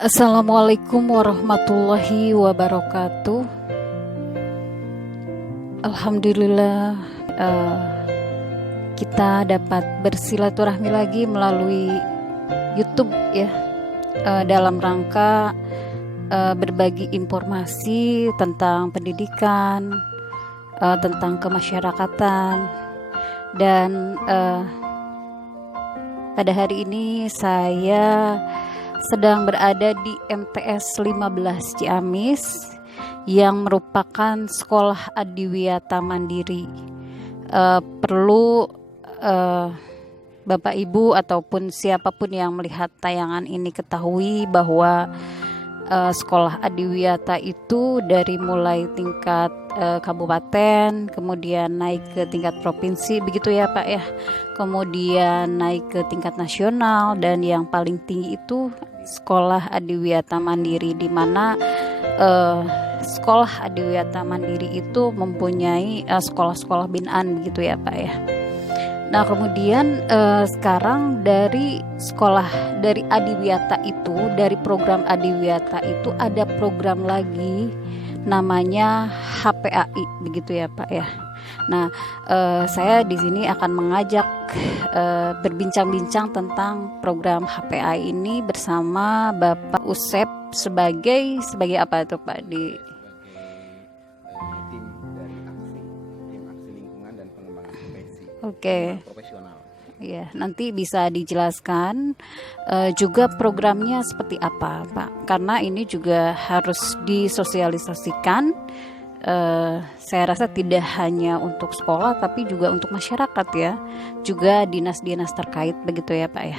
Assalamualaikum warahmatullahi wabarakatuh. Alhamdulillah kita dapat bersilaturahmi lagi melalui YouTube ya, dalam rangka berbagi informasi tentang pendidikan, tentang kemasyarakatan, dan pada hari ini saya sedang berada di MTS 15 Ciamis yang merupakan sekolah adiwiyata mandiri. Perlu Bapak Ibu ataupun siapapun yang melihat tayangan ini ketahui bahwa sekolah adiwiyata itu dari mulai tingkat kabupaten, kemudian naik ke tingkat provinsi, begitu ya Pak ya, kemudian naik ke tingkat nasional, dan yang paling tinggi itu sekolah adiwiyata mandiri, di mana sekolah adiwiyata mandiri itu mempunyai sekolah-sekolah binaan, begitu ya Pak ya. Nah kemudian sekarang dari adiwiyata itu, dari program adiwiyata itu ada program lagi namanya HPAI, begitu ya Pak ya. Nah saya di sini akan mengajak berbincang-bincang tentang program HPAI ini bersama Bapak Usep sebagai apa itu Pak di tim dari tim aksi lingkungan dan pengembangan profesi. Oke. Profesional. Ya, nanti bisa dijelaskan juga programnya seperti apa, Pak? Karena ini juga harus disosialisasikan. Saya rasa tidak hanya untuk sekolah, tapi juga untuk masyarakat ya, juga dinas-dinas terkait, begitu ya, Pak ya.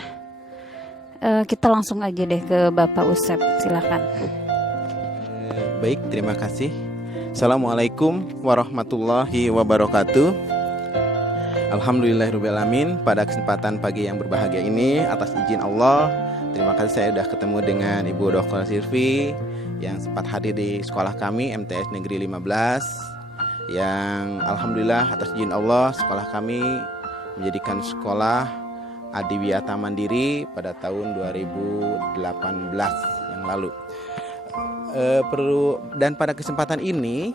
Kita langsung aja deh ke Bapak Usep, silakan. Baik, terima kasih. Assalamualaikum warahmatullahi wabarakatuh. Alhamdulillahirrahmanirrahim. Pada kesempatan pagi yang berbahagia ini, atas izin Allah, terima kasih saya sudah ketemu dengan Ibu Dr. Sylvi yang sempat hadir di sekolah kami MTS Negeri 15, yang alhamdulillah atas izin Allah sekolah kami menjadikan sekolah adiwiyata mandiri pada tahun 2018 yang lalu. Dan pada kesempatan ini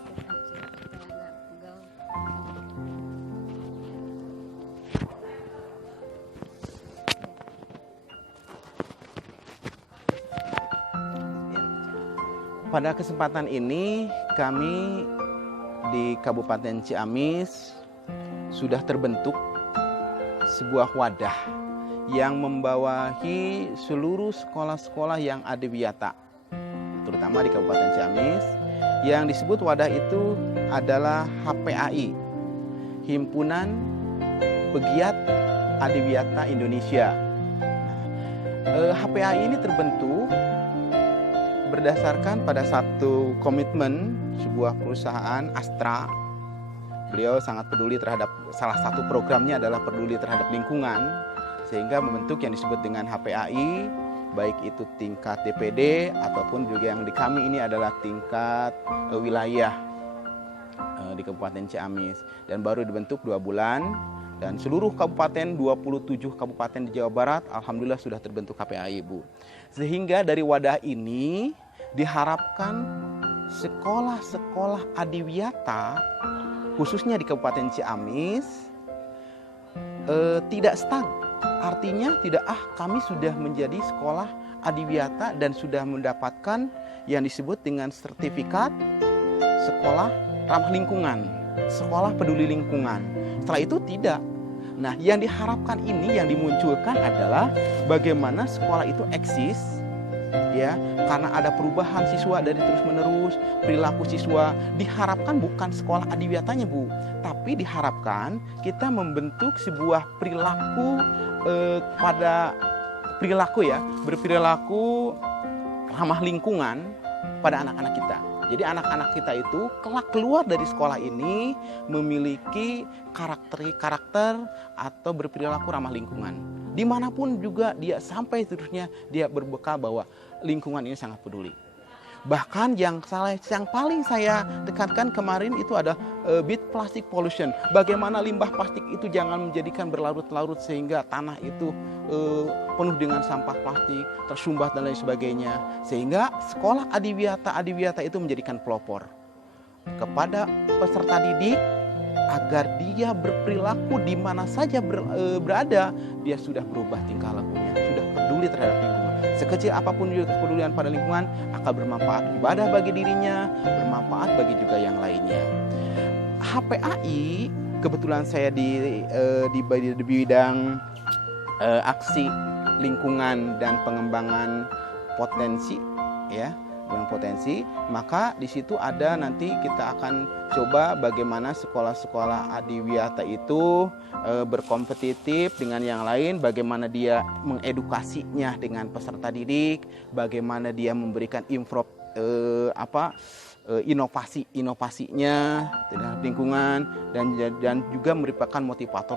kami di Kabupaten Ciamis sudah terbentuk sebuah wadah yang membawahi seluruh sekolah-sekolah yang adiwiyata, terutama di Kabupaten Ciamis. Yang disebut wadah itu adalah HPAI, Himpunan Pegiat Adiwiyata Indonesia. HPAI ini terbentuk berdasarkan pada satu komitmen sebuah perusahaan Astra. Beliau sangat peduli terhadap, salah satu programnya adalah peduli terhadap lingkungan, sehingga membentuk yang disebut dengan HPAI, baik itu tingkat DPD ataupun juga yang di kami ini adalah tingkat wilayah di Kabupaten Ciamis. Dan baru dibentuk 2 bulan, dan seluruh kabupaten, 27 kabupaten di Jawa Barat, alhamdulillah sudah terbentuk HPAI, Bu. Sehingga dari wadah ini diharapkan sekolah-sekolah adiwiyata, khususnya di Kabupaten Ciamis, tidak stuck. Artinya tidak, kami sudah menjadi sekolah adiwiyata dan sudah mendapatkan yang disebut dengan sertifikat sekolah ramah lingkungan, sekolah peduli lingkungan. Setelah itu tidak. Nah, yang diharapkan ini, yang dimunculkan adalah bagaimana sekolah itu eksis, ya, karena ada perubahan siswa dari terus-menerus, perilaku siswa. Diharapkan bukan sekolah adiwiyatanya, Bu, tapi diharapkan kita membentuk sebuah perilaku berperilaku ramah lingkungan pada anak-anak kita. Jadi anak-anak kita itu kelak keluar dari sekolah ini memiliki karakter atau berperilaku ramah lingkungan. Dimanapun juga dia sampai seterusnya, dia berbekal bahwa lingkungan ini sangat peduli. Bahkan yang paling saya tekankan kemarin itu ada bit plastic pollution. Bagaimana limbah plastik itu jangan menjadikan berlarut-larut sehingga tanah itu penuh dengan sampah plastik, tersumbat dan lain sebagainya. Sehingga sekolah Adiwiyata itu menjadikan pelopor kepada peserta didik agar dia berperilaku di mana saja berada, dia sudah berubah tingkah lakunya, sudah peduli terhadap lingkungan. Sekecil apapun juga kepedulian pada lingkungan akan bermanfaat ibadah bagi dirinya, bermanfaat bagi juga yang lainnya. HPAI, kebetulan saya di bidang aksi lingkungan dan pengembangan potensi, ya, potensi, maka di situ ada nanti kita akan coba bagaimana sekolah-sekolah Adiwiyata itu berkompetitif dengan yang lain, bagaimana dia mengedukasinya dengan peserta didik, bagaimana dia memberikan inovasinya terhadap lingkungan dan juga merupakan motivator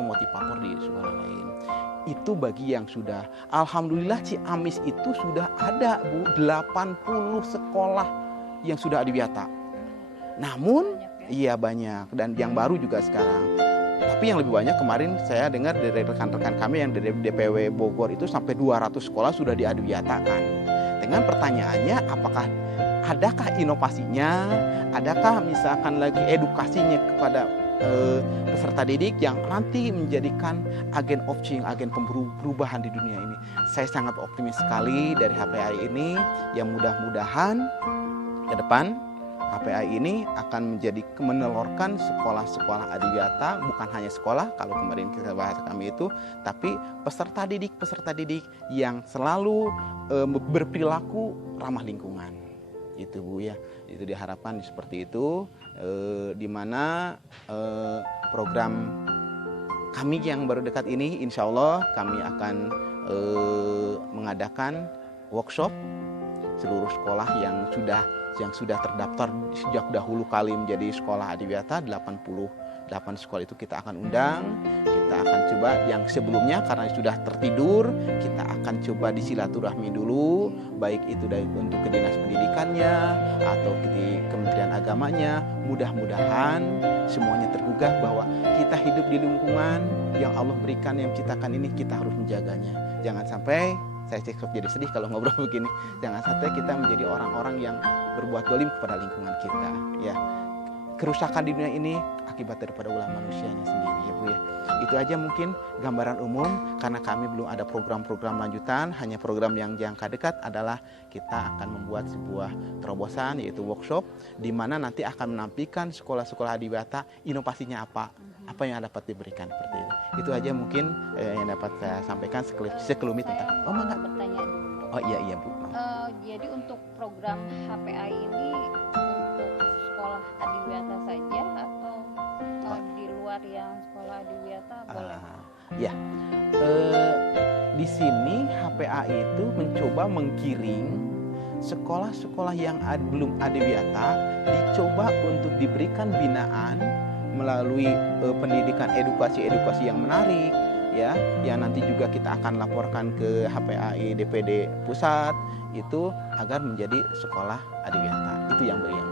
di sekolah lain. Itu bagi yang sudah. Alhamdulillah Ciamis itu sudah ada, Bu, 80 sekolah yang sudah Adiwiyata. Namun iya banyak, dan yang baru juga sekarang. Tapi yang lebih banyak kemarin saya dengar dari rekan-rekan kami yang dari DPW Bogor itu sampai 200 sekolah sudah diadiwiyatakan. Dengan pertanyaannya, adakah inovasinya, adakah misalkan lagi edukasinya kepada peserta didik yang nanti menjadikan agen of change, agen perubahan di dunia ini. Saya sangat optimis sekali dari HPAI ini, yang mudah-mudahan ke depan HPAI ini akan menelurkan sekolah-sekolah Adiwiyata, bukan hanya sekolah kalau kemarin kita bahas kami itu, tapi peserta didik yang selalu berperilaku ramah lingkungan. Itu, Bu, ya. Itu diharapkan seperti itu, di mana program kami yang baru dekat ini, insya Allah kami akan mengadakan workshop seluruh sekolah yang sudah terdaftar sejak dahulu kali menjadi sekolah Adiwiyata. 88 sekolah itu kita akan undang. Kita akan coba yang sebelumnya karena sudah tertidur, kita akan coba disilaturahmi dulu, baik itu untuk ke dinas pendidikannya atau di Kementerian Agamanya. Mudah-mudahan semuanya tergugah bahwa kita hidup di lingkungan yang Allah berikan, yang ciptakan ini, kita harus menjaganya. Jangan sampai, saya jadi sedih kalau ngobrol begini, jangan sampai kita menjadi orang-orang yang berbuat dolim kepada lingkungan kita, ya. Kerusakan di dunia ini akibat daripada ulah manusianya sendiri, ya, Bu, ya. Itu aja mungkin gambaran umum, karena kami belum ada program-program lanjutan. Hanya program yang jangka dekat adalah kita akan membuat sebuah terobosan, yaitu workshop, di mana nanti akan menampilkan sekolah-sekolah Adiwiyata inovasinya apa yang dapat diberikan seperti itu. Itu aja mungkin yang dapat saya sampaikan sekelumit tentang. Oh, mangga. Bertanya dulu. Oh iya, Bu. Jadi untuk program HPAI ini untuk sekolah Adiwiyata saja atau di luar yang sekolah Adiwiyata boleh? Ya, di sini HPAI itu mencoba menggiring sekolah-sekolah yang belum Adiwiyata, dicoba untuk diberikan binaan melalui pendidikan edukasi yang menarik, ya, yang nanti juga kita akan laporkan ke HPAI DPD pusat itu agar menjadi sekolah Adiwiyata. Itu yang belum.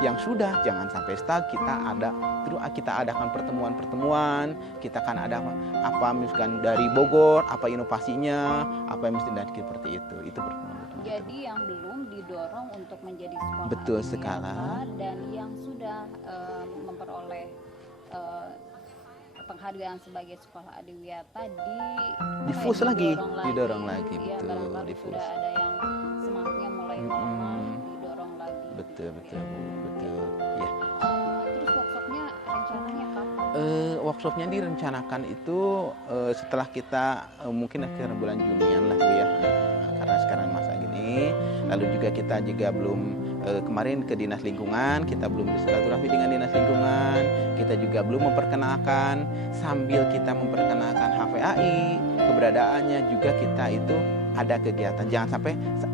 Yang sudah jangan sampai stuck, kita adakan pertemuan, kita akan ada apa misalkan dari Bogor, apa inovasinya, apa yang mesti dan seperti itu. Itu pertemuan. Jadi yang belum didorong untuk menjadi sekolah betul Adiwiyata, sekali. dan yang sudah memperoleh penghargaan sebagai sekolah Adiwiyata didorong lagi, betul, ya, difus. Sudah ada yang semangatnya mulai melemah, didorong lagi. Betul, ya. Ya. Terus workshopnya rencananya kapan? Workshopnya direncanakan itu setelah kita mungkin akhir bulan Junian lah, Bu, ya, karena sekarang masa gini. Lalu juga kita belum kemarin ke dinas lingkungan, kita belum bersilaturahmi dengan dinas lingkungan, kita juga belum memperkenalkan. Sambil kita memperkenalkan HPAI, keberadaannya juga kita itu ada kegiatan. Jangan sampai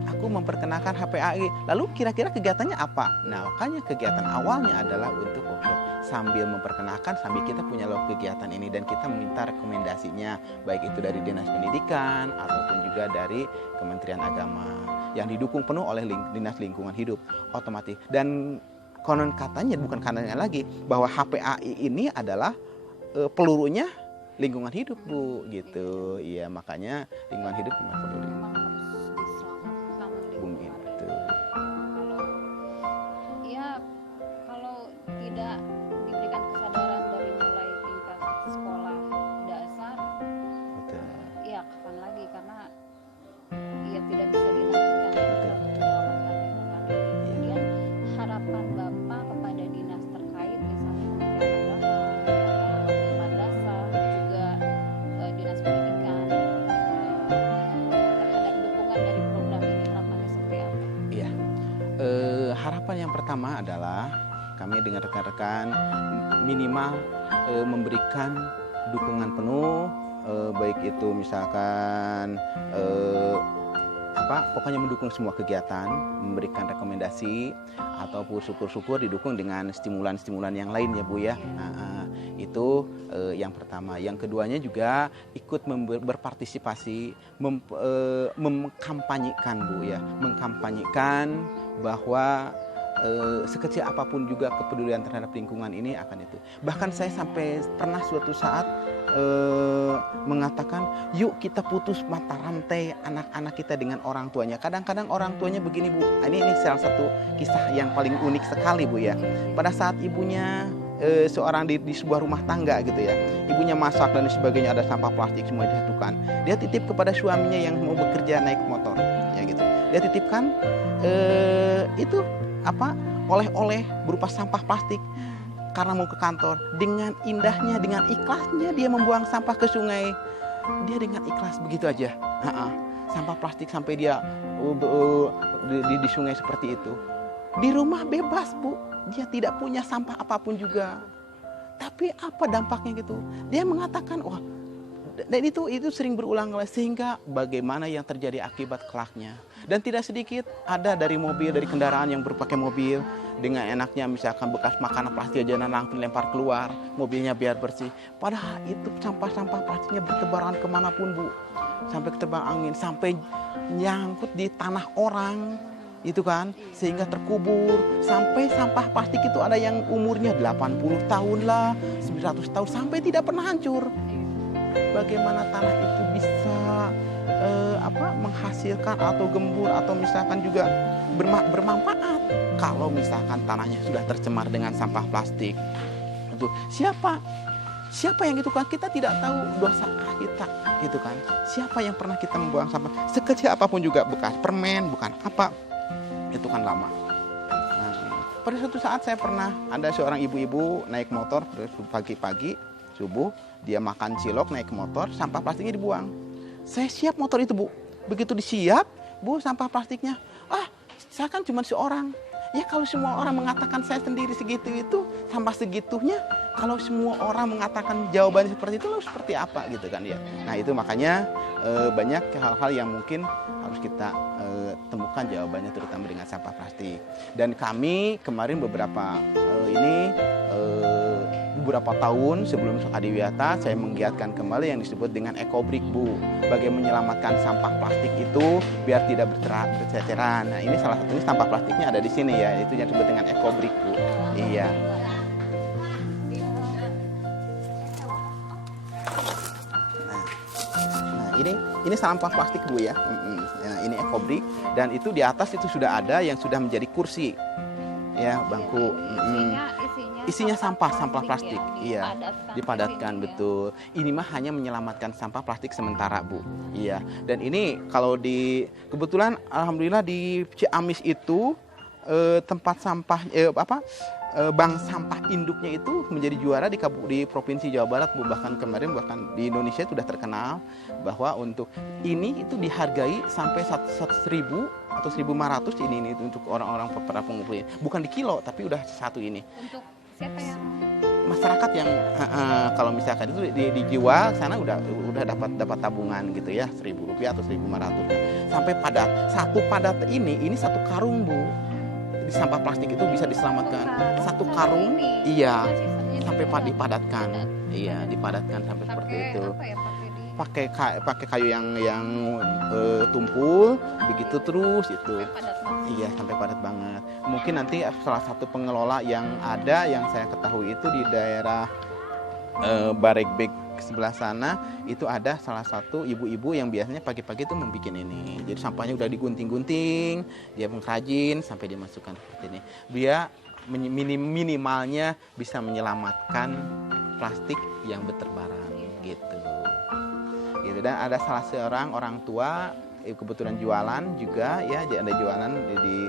aku memperkenalkan HPAI, lalu kira-kira kegiatannya apa? Nah, makanya kegiatan awalnya adalah untuk workshop, sambil memperkenalkan, sambil kita punya loh kegiatan ini, dan kita meminta rekomendasinya, baik itu dari dinas pendidikan ataupun juga dari Kementerian Agama. yang didukung penuh oleh Dinas Lingkungan Hidup otomatis. Dan konon katanya, bukan katanya lagi, bahwa HPAI ini adalah pelurunya lingkungan hidup Bu, gitu. Iya, makanya lingkungan hidup memang peduli. Memang harus diselamatkan Bumi itu. Kalau tidak diberikan kesadaran dari mulai tingkat sekolah dasar, Betul. ya kapan lagi, karena ya tidak bisa dinantikan kita untuk menyelamatkan lingkungan ini. Kemudian harapan Bapak kepada dinas terkait, misalnya Kementerian Agama, madrasah, juga dinas pendidikan, terhadap dukungan dari program ini, harapannya seperti apa? Iya. Harapan yang pertama adalah kami dengan rekan-rekan minimal memberikan dukungan penuh, baik itu misalkan pokoknya mendukung semua kegiatan, memberikan rekomendasi, ataupun syukur-syukur didukung dengan stimulan-stimulan yang lain ya Bu ya. Itu yang pertama. Yang keduanya juga ikut berpartisipasi, mengkampanyekan Bu ya, mengkampanyekan bahwa sekecil apapun juga kepedulian terhadap lingkungan ini akan itu. Bahkan saya sampai pernah suatu saat mengatakan, yuk kita putus mata rantai anak-anak kita dengan orang tuanya. Kadang-kadang orang tuanya begini Bu, ini salah satu kisah yang paling unik sekali Bu ya. Pada saat ibunya seorang di sebuah rumah tangga gitu ya, ibunya masak dan sebagainya, ada sampah plastik semua disatukan. Dia titip kepada suaminya yang mau bekerja naik motor ya gitu. Dia titipkan itu oleh-oleh berupa sampah plastik karena mau ke kantor. Dengan indahnya, dengan ikhlasnya dia membuang sampah ke sungai. Dia dengan ikhlas begitu aja. Sampah plastik sampai dia di sungai seperti itu. Di rumah bebas Bu, dia tidak punya sampah apapun juga. Tapi apa dampaknya gitu? Dia mengatakan, wah, dan itu sering berulang kali, sehingga bagaimana yang terjadi akibat kelaknya. Dan tidak sedikit ada dari kendaraan yang berpakai mobil dengan enaknya misalkan bekas makanan plastik aja langsung lempar keluar, mobilnya biar bersih. Padahal itu sampah-sampah plastiknya bertebaran kemanapun Bu, sampai keterbang angin, sampai nyangkut di tanah orang. Itu kan, sehingga terkubur, sampai sampah plastik itu ada yang umurnya 80 tahun lah, 900 tahun, sampai tidak pernah hancur. Bagaimana tanah itu bisa menghasilkan atau gembur atau misalkan juga bermanfaat kalau misalkan tanahnya sudah tercemar dengan sampah plastik. Itu siapa yang itu kan, kita tidak tahu dosa kita gitu kan. Siapa yang pernah kita membuang sampah sekecil apapun juga, bekas permen, bukan apa, itu kan lama. Pada suatu saat saya pernah ada seorang ibu-ibu naik motor pagi-pagi subuh, dia makan cilok, naik ke motor, sampah plastiknya dibuang. Saya siap motor itu Bu, begitu disiap Bu sampah plastiknya, saya kan cuma seorang. Ya kalau semua orang mengatakan saya sendiri segitu itu, sampah segitunya, kalau semua orang mengatakan jawabannya seperti itu, lalu seperti apa gitu kan ya. Nah itu makanya banyak hal-hal yang mungkin harus kita temukan jawabannya, terutama dengan sampah plastik. Dan kami kemarin beberapa tahun sebelum Adiwiyata, saya menggiatkan kembali yang disebut dengan ekobrik Bu, bagaimana menyelamatkan sampah plastik itu biar tidak berceceran. Nah ini salah satunya sampah plastiknya ada di sini ya, itu yang disebut dengan ekobrik Bu. Iya. Nah ini sampah plastik Bu ya. Nah, ini ekobrik, dan itu di atas itu sudah ada yang sudah menjadi kursi ya, bangku. Isinya sampah plastik, iya, dipadatkan betul. Ini mah hanya menyelamatkan sampah plastik sementara Bu, iya. Dan ini kalau kebetulan alhamdulillah di Ciamis itu tempat sampah bank sampah induknya itu menjadi juara di provinsi Jawa Barat Bu. Bahkan di Indonesia sudah terkenal bahwa untuk ini itu dihargai sampai 1.000 atau 1.500 ini untuk orang-orang para pengumpul, bukan di kilo tapi udah satu ini. Untuk siapa yang masyarakat yang kalau misalkan itu dijual sana udah dapat tabungan gitu ya, Rp1.000 atau 1.500 sampai padat. Satu padat ini satu karung Bu, di sampah plastik itu bisa diselamatkan. Satu karung iya sampai dipadatkan, iya dipadatkan sampai seperti itu. pakai kayu yang tumpul begitu terus itu. Padat banget. Iya, sampai padat banget. Mungkin nanti salah satu pengelola yang ada yang saya ketahui itu di daerah Barekbek sebelah sana itu ada salah satu ibu-ibu yang biasanya pagi-pagi itu membuat ini. Jadi sampahnya udah digunting-gunting, dia pengrajin sampai dimasukkan seperti ini. Dia minimalnya bisa menyelamatkan plastik yang berterbaran gitu. Gitu. Dan ada salah seorang orang tua kebetulan jualan juga ya, dia ada jualan di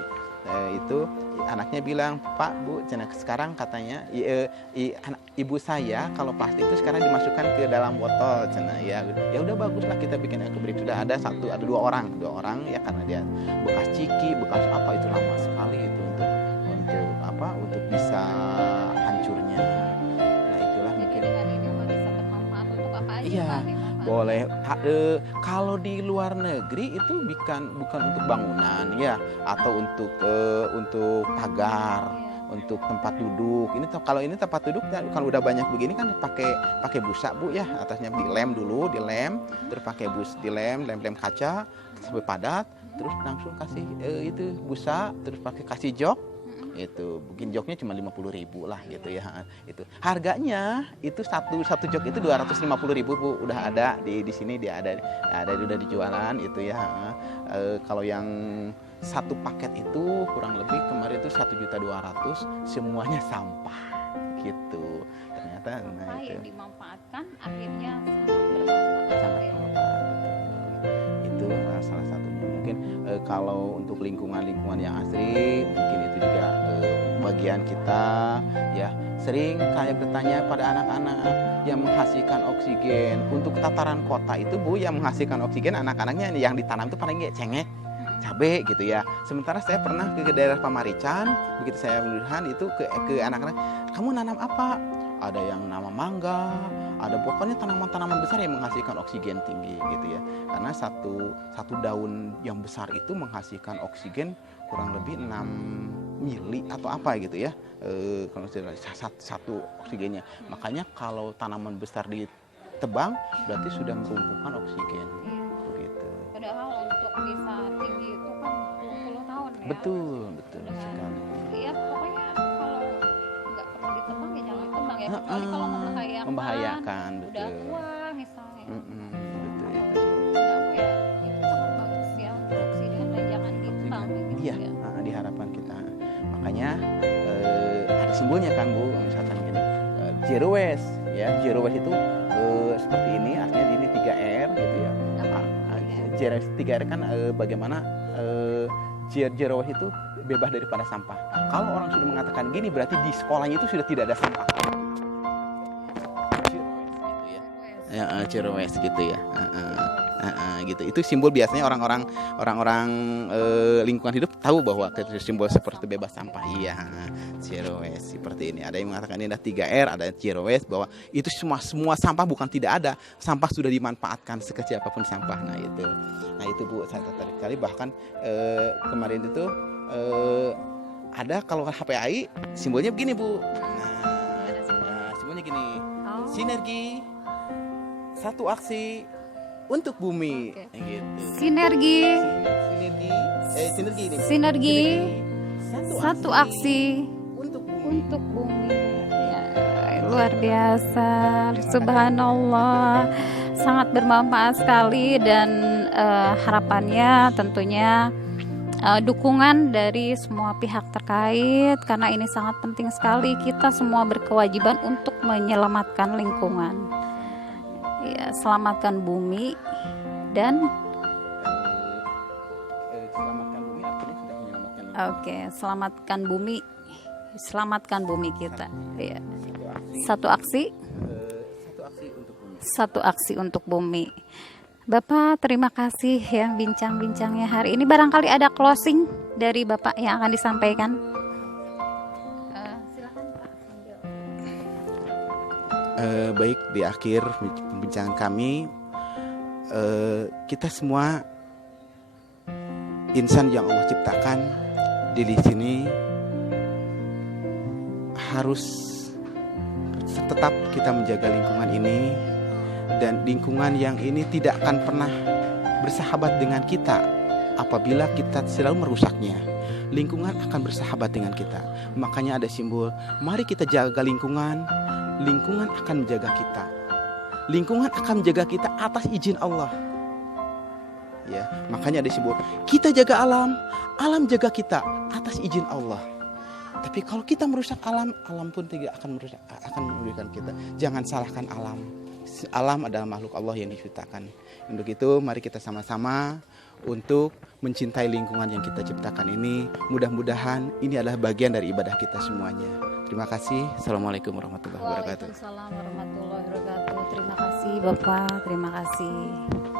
itu anaknya bilang, Pak Bu, sekarang katanya ibu saya kalau plastik itu sekarang dimasukkan ke dalam botol, ya udah baguslah kita bikin ekobrik. Sudah ada dua orang ya, karena dia bekas ciki, bekas apa itu lama sekali itu untuk bisa hancurnya. Nah itulah mungkin. Dengan ini bisa bermanfaat untuk apa aja Iya. Pak? Boleh. Kalau di luar negeri itu bukan untuk bangunan ya, atau untuk pagar, untuk tempat duduk. Ini kalau ini tempat duduk kalau udah banyak begini kan pakai busa Bu ya, atasnya dilem dulu, terus pakai lem kaca sampai padat, terus langsung kasih itu busa, terus kasih jok. Itu mungkin joknya cuma 50.000 lah gitu ya. Itu harganya itu satu jok itu 250.000 Bu, udah ada di sini, dia ada udah dijualan itu ya. Kalau yang satu paket itu kurang lebih kemarin itu 1.200.000, semuanya sampah gitu ternyata. Nah, itu yang dimanfaatkan akhirnya sangat bermanfaat. Itu salah satunya. Mungkin kalau untuk lingkungan yang asri, mungkin itu juga bagian kita ya, sering kayak bertanya pada anak-anak yang menghasilkan oksigen. Untuk tataran kota itu Bu, yang menghasilkan oksigen anak-anaknya yang ditanam itu paling cengek, cabai gitu ya. Sementara saya pernah ke daerah Pamarican, begitu saya lulusan itu ke anak-anak, kamu nanam apa? Ada yang nama mangga, ada pokoknya tanaman-tanaman besar yang menghasilkan oksigen tinggi gitu ya. Karena satu daun yang besar itu menghasilkan oksigen kurang lebih 6 mili atau apa gitu ya. Kalau satu oksigennya. Makanya kalau tanaman besar ditebang berarti sudah melumpuhkan oksigen. Begitu. Padahal untuk bisa tinggi itu kan 20 tahun ya. Betul sekali. Ya pokoknya kalau nggak perlu ditebang ya jangan ditebang ya, kecuali kalau membahayakan betul. Udah tua misalnya. Betul itu. Ya itu sangat bagus ya untuk oksigen dan jangan ditebang gitu Iya, ya. di harapan kita. Makanya ada simbolnya kan Bu, misalkan gini, zero waste ya. Zero waste itu seperti ini, artinya ini 3R gitu ya. Zero 3R kan bagaimana zero waste itu bebas daripada sampah. Kalau orang sudah mengatakan gini, berarti di sekolahnya itu sudah tidak ada sampah. Zero waste gitu ya. Gitu. Itu simbol biasanya orang-orang lingkungan hidup tahu bahwa simbol seperti bebas sampah. Iya, zero waste seperti ini. Ada yang mengatakan ini ada 3R, ada zero waste, bahwa itu semua sampah bukan tidak ada, sampah sudah dimanfaatkan sekecil apapun sampah. Nah itu Bu, saya tertarik sekali. Bahkan kemarin itu ada kalau HPAI simbolnya begini Bu. Simbolnya gini. Sinergi, satu aksi untuk bumi. Gitu. Sinergi, satu aksi untuk bumi. Ya, luar biasa, subhanallah, sangat bermanfaat sekali. Dan harapannya tentunya dukungan dari semua pihak terkait, karena ini sangat penting sekali. Kita semua berkewajiban untuk menyelamatkan lingkungan. Ya, selamatkan bumi dan selamatkan bumi artinya sudah menyelamatkan lingkungan. Oke, selamatkan bumi kita. Ya. Satu aksi untuk bumi. Bapak, terima kasih ya bincang-bincangnya hari ini. Barangkali ada closing dari Bapak yang akan disampaikan. Silakan Pak. Baik, di akhir pembincangan kami, kita semua insan yang Allah ciptakan di sini harus tetap kita menjaga lingkungan ini Dan lingkungan yang ini tidak akan pernah bersahabat dengan kita apabila kita selalu merusaknya. Lingkungan akan bersahabat dengan kita. Makanya ada simbol, mari kita jaga lingkungan, lingkungan akan menjaga kita. Lingkungan akan menjaga kita atas izin Allah. Ya, makanya ada simbol, kita jaga alam, alam jaga kita atas izin Allah. Tapi kalau kita merusak alam, alam pun tidak akan merugikan kita. Jangan salahkan alam. Alam adalah makhluk Allah yang diciptakan. Untuk itu mari kita sama-sama untuk mencintai lingkungan yang kita ciptakan ini. Mudah-mudahan ini adalah bagian dari ibadah kita semuanya. Terima kasih. Assalamualaikum warahmatullahi wabarakatuh. Waalaikumsalam warahmatullahi wabarakatuh. Terima kasih Bapak, terima kasih.